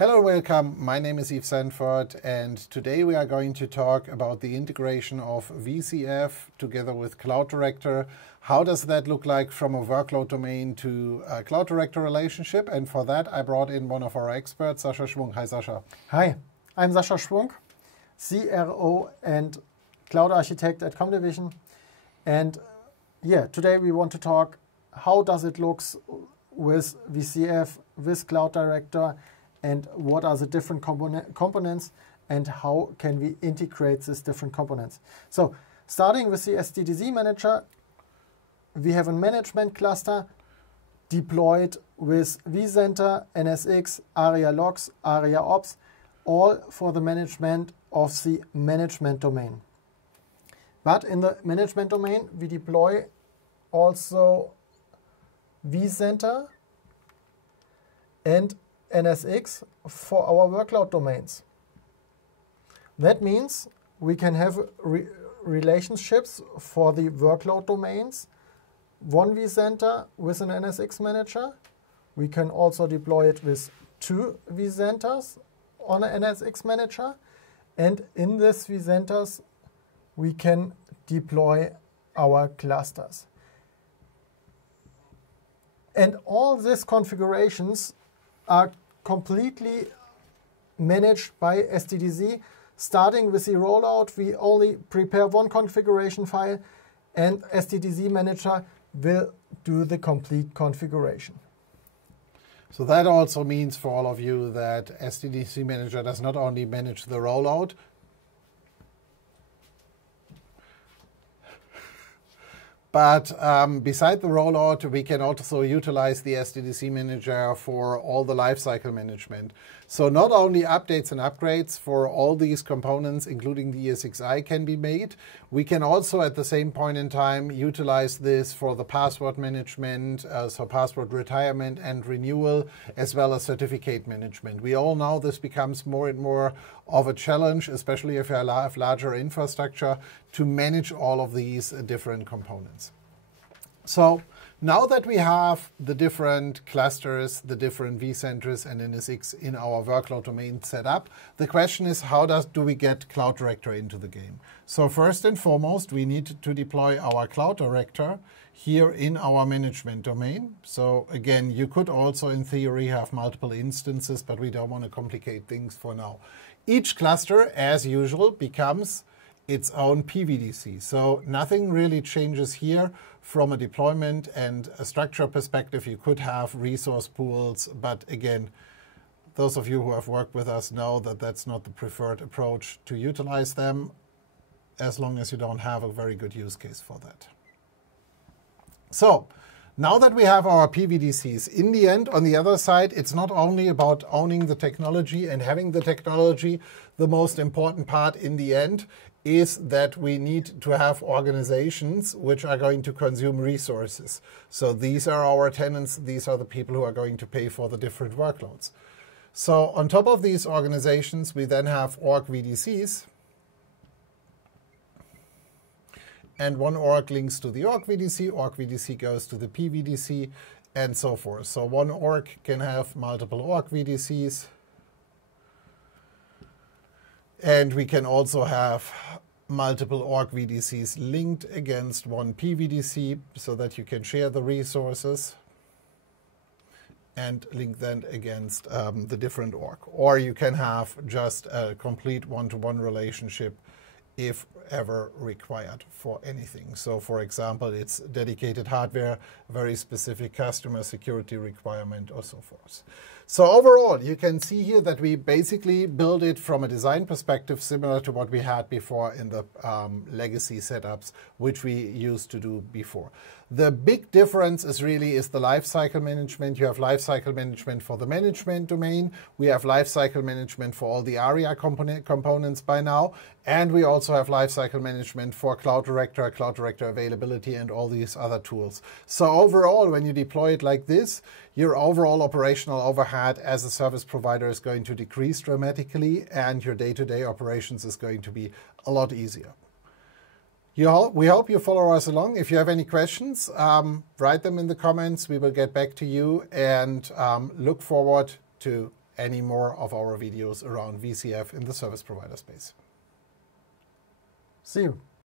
Hello, welcome. My name is Yves Sanford, and today we are going to talk about the integration of VCF together with Cloud Director. How does that look like from a workload domain to a Cloud Director relationship? And for that, I brought in one of our experts, Sascha Schwung. Hi, Sascha. Hi, I'm Sascha Schwung, CRO and Cloud Architect at Comdivision. And yeah, today we want to talk how does it look with VCF, with Cloud Director, and what are the different components and how can we integrate these different components. So starting with the SDDC manager, we have a management cluster deployed with vCenter, NSX, ARIA logs, ARIA ops, all for the management of the management domain. But in the management domain, we deploy also vCenter and NSX for our workload domains. That means we can have relationships for the workload domains, one vCenter with an NSX manager. We can also deploy it with two vCenters on an NSX manager. And in these vCenters, we can deploy our clusters. And all these configurations are completely managed by SDDC. Starting with the rollout, we only prepare one configuration file, and SDDC manager will do the complete configuration. So that also means for all of you that SDDC manager does not only manage the rollout, but beside the rollout, we can also utilize the SDDC manager for all the lifecycle management. So not only updates and upgrades for all these components, including the ESXi, can be made, we can also at the same point in time utilize this for the password management, so password retirement and renewal, as well as certificate management. We all know this becomes more and more of a challenge, especially if you have larger infrastructure, to manage all of these different components. So now that we have the different clusters, the different vCenters and NSX in our workload domain set up, the question is how do we get Cloud Director into the game? So first and foremost, we need to deploy our Cloud Director here in our management domain. So again, you could also in theory have multiple instances, but we don't want to complicate things for now. Each cluster, as usual, becomes its own pVCD. So nothing really changes here from a deployment and a structure perspective. You could have resource pools, but again, those of you who have worked with us know that that's not the preferred approach to utilize them, as long as you don't have a very good use case for that. So now that we have our pVCDs, in the end, on the other side, it's not only about owning the technology and having the technology. The most important part in the end is that we need to have organizations which are going to consume resources. So these are our tenants. These are the people who are going to pay for the different workloads. So on top of these organizations, we then have org VDCs. And one org links to the org VDC goes to the pVDC, and so forth. So one org can have multiple org VDCs. And we can also have multiple org VDCs linked against one pVDC so that you can share the resources and link them against the different org. Or you can have just a complete one-to-one relationship if ever required for anything. So for example, it's dedicated hardware, very specific customer security requirement, or so forth. So overall, you can see here that we basically build it from a design perspective similar to what we had before in the legacy setups, which we used to do before. The big difference is the lifecycle management. You have lifecycle management for the management domain. We have lifecycle management for all the ARIA components by now. And we also have lifecycle management for Cloud Director availability, and all these other tools. So overall, when you deploy it like this, your overall operational overhead as a service provider is going to decrease dramatically, and your day-to-day operations is going to be a lot easier. We hope you follow us along. If you have any questions, write them in the comments. We will get back to you, and look forward to any more of our videos around VCF in the service provider space. See you.